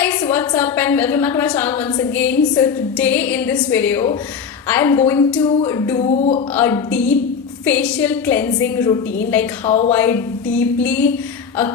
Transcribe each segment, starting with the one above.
Guys, what's up and welcome back to my channel once again. So today in this video I am going to do a deep facial cleansing routine, like how I deeply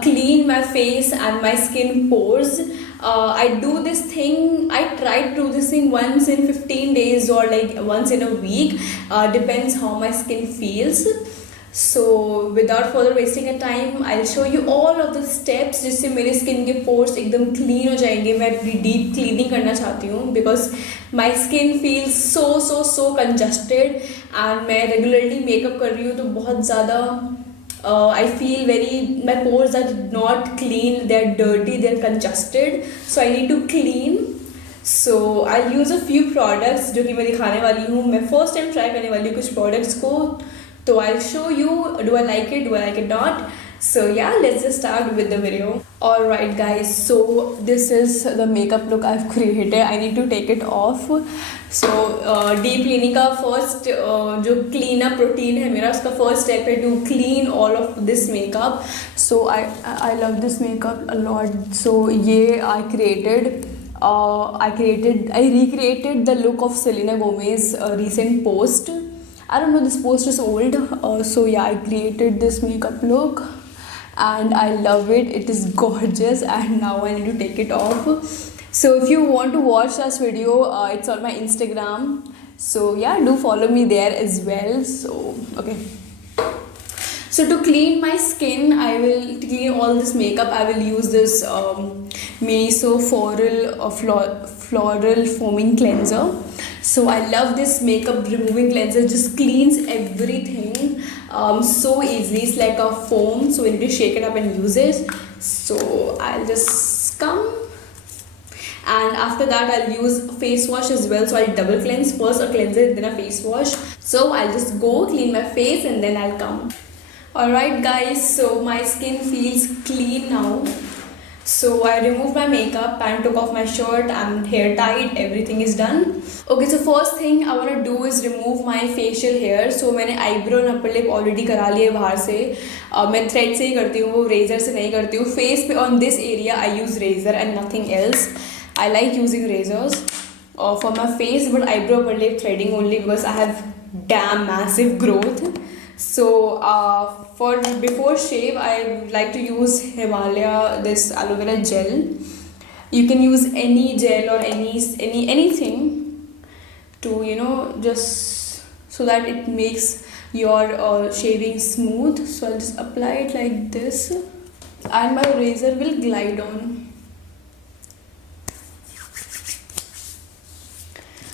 clean my face and my skin pores. I do this thing, I try to do this thing once in 15 days or like once in a week, depends how my skin feels. So without further wasting a time, I'll show you all of the steps जिससे मेरे skin के pores एकदम clean हो जाएंगे. मैं अपनी deep cleaning करना चाहती हूँ because my skin feels so congested and मैं रेगुलरली मेकअप कर रही हूँ तो बहुत ज़्यादा I feel very, my pores are not clean, they're dirty, they're congested, so I need to clean. So I'll use a few products जो कि मैं दिखाने वाली हूँ. मैं फर्स्ट टाइम ट्राई करने वाली हूँ कुछ प्रोडक्ट्स को, तो I'll show you, do I like it not. So yeah, let's just start with the video. Alright guys, so this is the makeup look I've created. I need to take it off. So deep cleaning का first जो clean up routine है मेरा, उसका first step है to clean all of this makeup. So I love this makeup a lot. So ये I recreated the look of Selena Gomez's recent post. I don't know, this post is old. So yeah, I created this makeup look and I love it. It is gorgeous and now I need to take it off. So if you want to watch this video, it's on my Instagram. So yeah, do follow me there as well. So okay. So to clean my skin, I will clean all this makeup. I will use this Miniso Floral Foaming Cleanser. So I love this makeup removing cleanser. Just cleans everything so easily. It's like a foam, so we need to shake it up and use it. So I'll just come. And after that I'll use face wash as well. So I'll double cleanse, first a cleanser then a face wash. So I'll just go clean my face and then I'll come. Alright guys, so my skin feels clean now. So I removed my makeup and took off my shirt and hair tied, everything is done. Okay, so first thing I want to do is remove my facial hair. So मैंने eyebrow and upper lip already करा लिए बाहर से. मैं thread से ही करती हूँ, वो razor से नहीं करती हूँ. Face पे on this area I use razor and nothing else. I like using razors for my face, but eyebrow upper lip threading only because I have damn massive growth. So for before shave I like to use Himalaya this aloe vera gel. You can use any gel or anything to, you know, just so that it makes your shaving smooth. So I'll just apply it like this and my razor will glide on.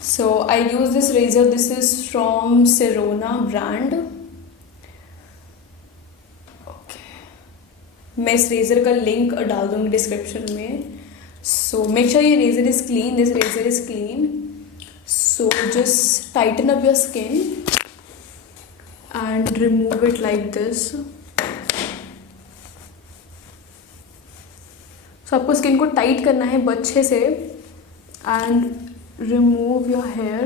So I use this razor, this is from Serona brand. मैं इस razor का link डाल दूँगी description में. So make sure ये razor is clean, this razor is clean. So just tighten up your skin and remove it like this. सो आपको skin को टाइट करना है अच्छे से and remove your hair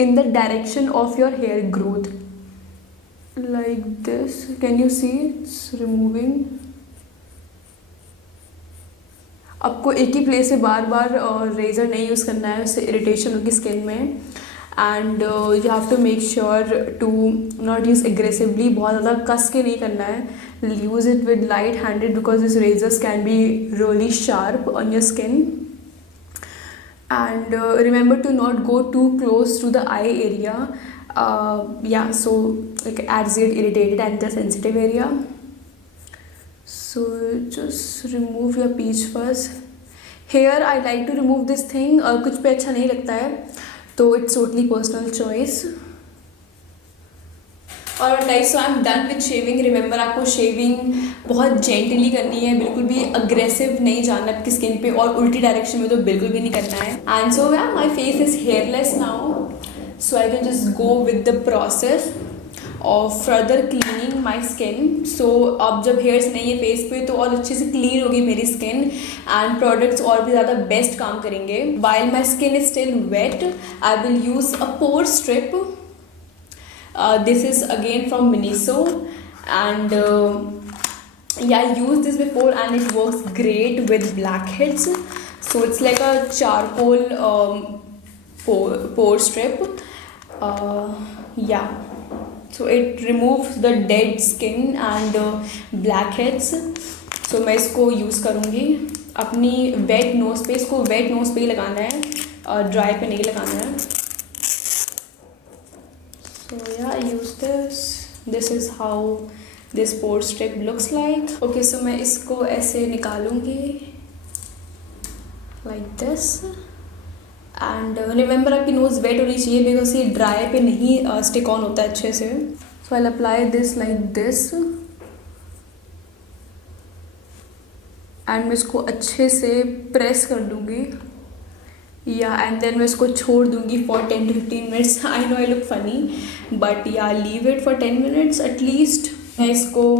in the direction of your hair growth. Like this, can you see it's removing. आपको एक ही place से बार बार रेज़र नहीं यूज़ करना है, उससे इरिटेशन होगी स्किन में. And you have to make sure to not use aggressively, बहुत ज़्यादा कस के नहीं करना है. Use it with light handed because this razors can be really sharp on your skin. And remember to not go too close to the eye area. Yeah, so like as you get irritated at the sensitive area. So just remove your peach fuzz. Here I like to remove this thing. कुछ पे अच्छा नहीं लगता है, तो it's totally personal choice. Alright guys, so I'm done with shaving. Remember आपको shaving बहुत gently करनी है, बिल्कुल भी aggressive नहीं जाना आपकी स्किन पे, और उल्टी डायरेक्शन में तो बिल्कुल भी नहीं करना है. And so yeah, my face is hairless now, so I can just go with the process of further cleaning my skin. So अब जब hairs नहीं है face पे तो और अच्छे से clean होगी मेरी skin and products और भी ज़्यादा best काम करेंगे. While my skin is still wet, I will use a pore strip. This is again from Miniso and Yeah, I used this before and it works great with blackheads. So it's like a charcoal pore strip. Uh, yeah. So it removes the dead skin and blackheads. So मैं इसको use करूँगी अपनी wait knows पे. इसको wait knows पे ही लगाना है और ड्राई पे नहीं लगाना है. So yeah, I use this. This is how this pore strip looks like. Okay, so मैं इसको ऐसे निकालूंगी like this. And remember आपकी नोज़ वेट होनी चाहिए बिकॉज ये ड्राई पे नहीं स्टिक ऑन होता है अच्छे से. So I'll apply this like this. And मैं इसको अच्छे से प्रेस कर दूँगी. या एंड देन मैं इसको छोड़ दूँगी for 10 to 15 minutes. I know I look funny but yeah leave it for 10 minutes at least. मैं इसको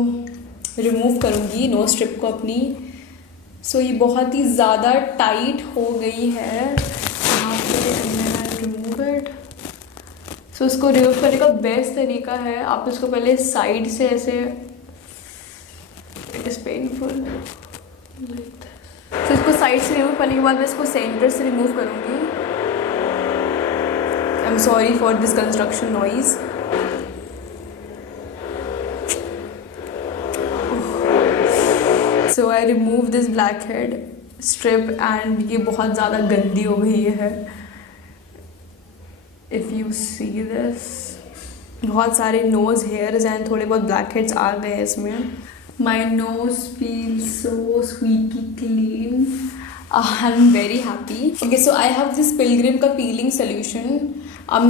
रिमूव करूँगी नोज स्ट्रिप को अपनी. सो ये बहुत ही ज़्यादा टाइट हो गई है यहाँ पे. Remove it. सो इसको रिमूव करने का बेस्ट तरीका है आप इसको पहले साइड से ऐसे. It is painful. तो इसको साइड से रिमूव करने के बाद मैं इसको सेंटर से रिमूव करूँगी. I am sorry for this construction noise. So I remove this black head strip and ये बहुत ज़्यादा गंदी हो गई है. इफ़ यू सी दिस बहुत सारे नोज़ हेयर्स एंड थोड़े बहुत ब्लैक हेड्स आ गए हैं इसमें. My nose feels so squeaky clean. I'm very happy. Okay, so I have this Pilgrim का peeling solution.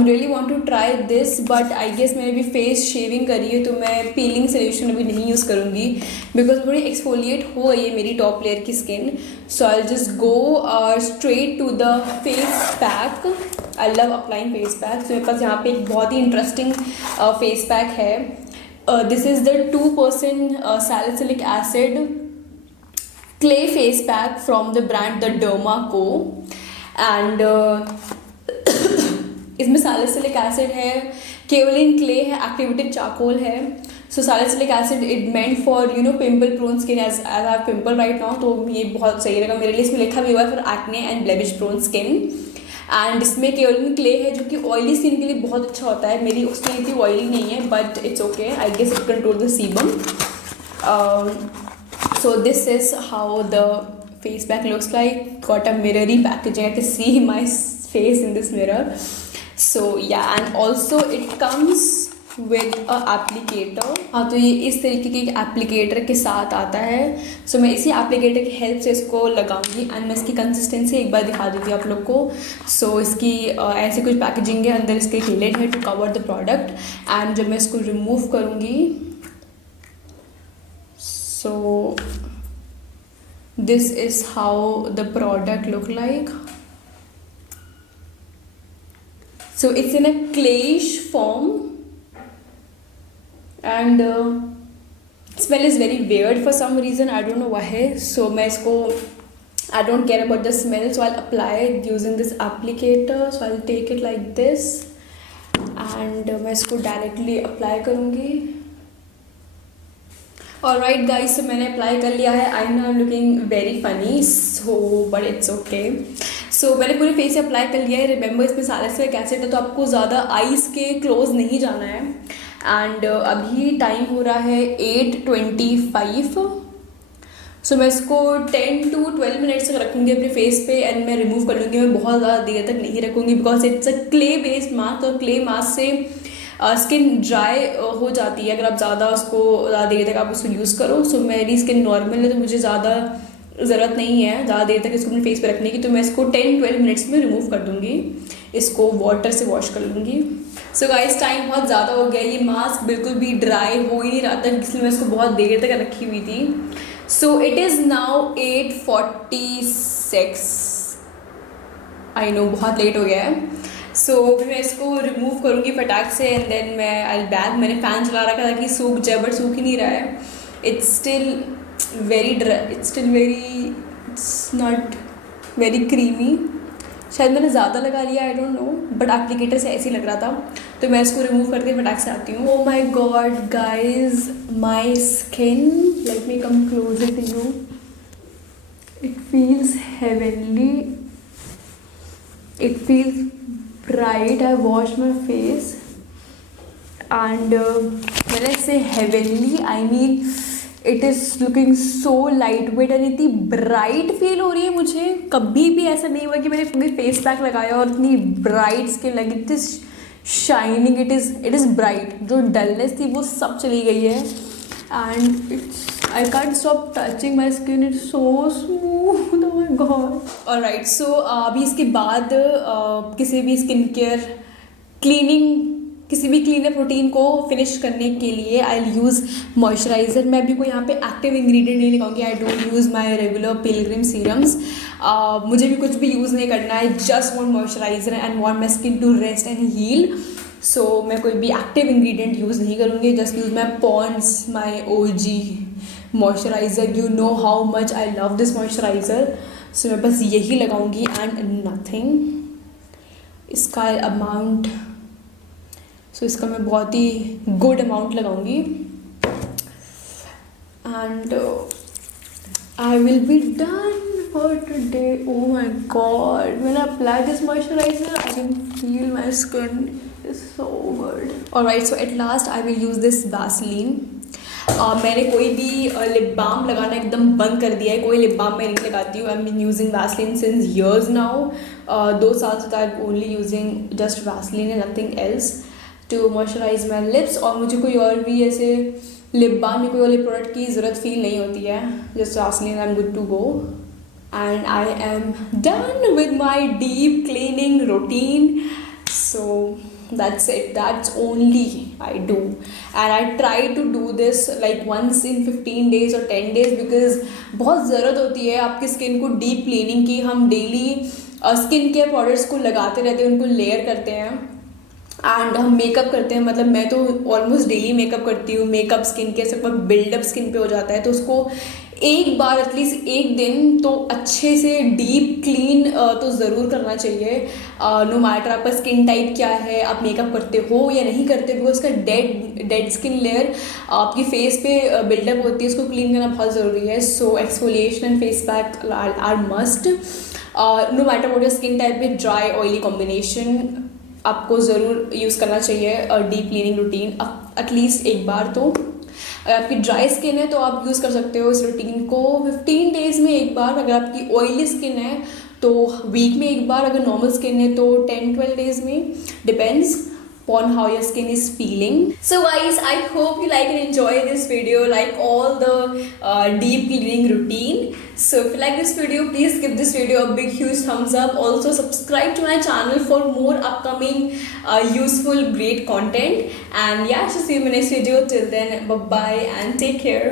Really want to try this, but I guess मैंने भी face shaving करी है तो मैं peeling solution अभी नहीं use करूँगी because थोड़ी exfoliate हो गई है मेरी top layer की skin. So I'll just go straight to the face pack. I love applying face pack. So मेरे पास यहाँ पे एक बहुत ही interesting face pack है. This is the 2% salicylic acid clay face pack from the brand The Derma Co. And इसमें salicylic acid है, kaolin clay है, activated charcoal है. So salicylic acid it meant for pimple prone skin as I have pimple right now. तो ये बहुत सही रहेगा मेरे लिए. इसमें लिखा भी हुआ है for acne and blemish prone skin. And इसमें केओलिन क्ले है जो कि ऑयली स्किन के लिए बहुत अच्छा होता है. मेरी उसकी इतनी ऑयली नहीं है but it's okay. I guess it control the sebum. So this is how the face pack looks like. Got a mirrory packaging to see my face in this mirror. So yeah and also it comes with a applicator. हाँ, तो ये इस तरीके के एक applicator के साथ आता है. सो मैं इसी एप्लीकेटर की हेल्प से इसको लगाऊंगी एंड मैं इसकी कंसिस्टेंसी एक बार दिखा देती हूँ आप लोग को. सो इसकी ऐसे कुछ पैकेजिंग है, अंदर इसके एक लिड है to cover the product. And जब मैं इसको रिमूव करूँगी so this is how the product look like. So it's in a clayish form and smell is very weird for some reason. I don't know why. So मैं इसको I don't care about the smell, so I'll apply it using this applicator. So I'll take it like this and मैं इसको directly apply करूँगी. Alright guys, so मैंने apply कर लिया है. I know I'm looking very funny, so but it's okay. So मैंने पूरे face से अप्लाई कर लिया है. रिमेंबर इसमें सैलिसिलिक एसिड है तो आपको ज़्यादा आइज़ के क्लोज नहीं जाना है. एंड अभी टाइम हो रहा है 8:25. सो मैं इसको 10 to 12 मिनट्स तक रखूँगी अपने फेस पे एंड मैं रिमूव कर लूँगी. मैं बहुत ज़्यादा देर तक नहीं रखूँगी because it's a clay based mask और क्ले मास्क से स्किन ड्राई हो जाती है अगर आप ज़्यादा देर तक आप उसको यूज़ करो. सो मेरी स्किन नॉर्मल है तो मुझे ज़्यादा ज़रूरत नहीं है ज़्यादा देर तक इसको अपने फेस पे रखने की. तो मैं इसको 10-12 मिनट्स में रिमूव कर दूँगी. इसको वाटर से वॉश कर लूँगी. सो गाइस टाइम बहुत ज़्यादा हो गया. ये मास्क बिल्कुल भी ड्राई हो ही नहीं रहा था इसलिए मैं इसको बहुत देर तक रखी हुई थी. So it is now 8:46. I know बहुत लेट हो गया है. सो मैं इसको रिमूव करूँगी फटाक से एंड देन मैं आई बैग. मैंने फ़ैन चला रखा था कि सूख जाए बट सूख ही नहीं रहा है. It's still very dry. It's not very creamy. शायद मैंने ज़्यादा लगा लिया, I don't know, but applicator से ऐसे ही लग रहा था, तो मैं इसको रिमूव करके फटाक से आती हूँ। Oh my God guys, my skin, let me come closer to you, it feels heavenly, it feels bright. I washed my face and when I say heavenly I mean it is looking so lightweight and इतनी bright feel हो रही है मुझे। कभी भी ऐसा नहीं हुआ कि मैंने कभी फेस पैक लगाया और इतनी bright skin लगी, it is shining, it is bright, जो dullness थी वो सब चली गई है and I can't stop touching my skin, it's so smooth, oh my god। Alright, so अभी इसके बाद किसी भी स्किन केयर किसी भी क्लीनअप रूटीन को फिनिश करने के लिए आई विल यूज़ मॉइस्चराइज़र। मैं भी कोई यहाँ पे एक्टिव इंग्रेडिएंट नहीं लगाऊंगी, I don't use my regular Pilgrim serums. मुझे भी कुछ भी यूज़ नहीं करना है, just want moisturiser and want my skin to rest and heal. So मैं कोई भी एक्टिव इंग्रेडिएंट यूज़ नहीं करूँगी, just use my Pond's, my OG moisturiser. You know how much I love this moisturiser, so मैं बस यही लगाऊंगी and nothing. इसका अमाउंट, सो इसका मैं बहुत ही गुड अमाउंट लगाऊंगी and I will be done for today. Oh my God, when I apply this moisturiser I can feel my skin is so good. Alright, so at last I will use this Vaseline. मैंने कोई भी lip balm लगाना एकदम बंद कर दिया है, कोई लिप बाम मैं नहीं लगाती हूँ। I am been using Vaseline since years now, 2 साल से I am only using just Vaseline and nothing else to moisturise my lips. और मुझे कोई और भी ऐसे लिप बाम या कोई और लिप प्रोडक्ट की ज़रूरत फील नहीं होती है, just Vaseline, I am good to go and I am done with my deep cleaning routine. So that's it, that's only I do and I try to do this like once in 15 days or 10 days because बहुत ज़रूरत होती है आपकी skin को deep cleaning की। हम daily skin care products को लगाते रहते हैं, उनको लेयर करते हैं एंड हम मेकअप करते हैं, मतलब मैं तो ऑलमोस्ट डेली मेकअप करती हूँ। मेकअप स्किन केयर से बिल्डअप स्किन पे हो जाता है, तो उसको एक बार एटलीस्ट एक दिन तो अच्छे से डीप क्लीन तो ज़रूर करना चाहिए। नो मैटर आपका स्किन टाइप क्या है, आप मेकअप करते हो या नहीं करते, बिकॉज उसका डेड स्किन लेयर आपकी फेस पे बिल्डअप होती है, उसको क्लीन करना बहुत ज़रूरी है। So exfoliation and face pack are must, no matter what your skin type में। ड्राई ऑयली कॉम्बिनेशन आपको ज़रूर यूज़ करना चाहिए डीप क्लीनिंग रूटीन एटलीस्ट एक बार तो। अगर आपकी ड्राई स्किन है तो आप यूज़ कर सकते हो इस रूटीन को 15 डेज़ में एक बार। अगर आपकी ऑयली स्किन है तो वीक में एक बार, अगर नॉर्मल स्किन है तो 10-12 डेज़ में, depends upon how your skin is feeling. So guys, I hope you like and enjoy this video, like all the deep cleaning routine. So if you like this video, please give this video a big huge thumbs up. Also subscribe to my channel for more upcoming useful great content. And yeah, so see you in my next video. Till then, bye bye and take care.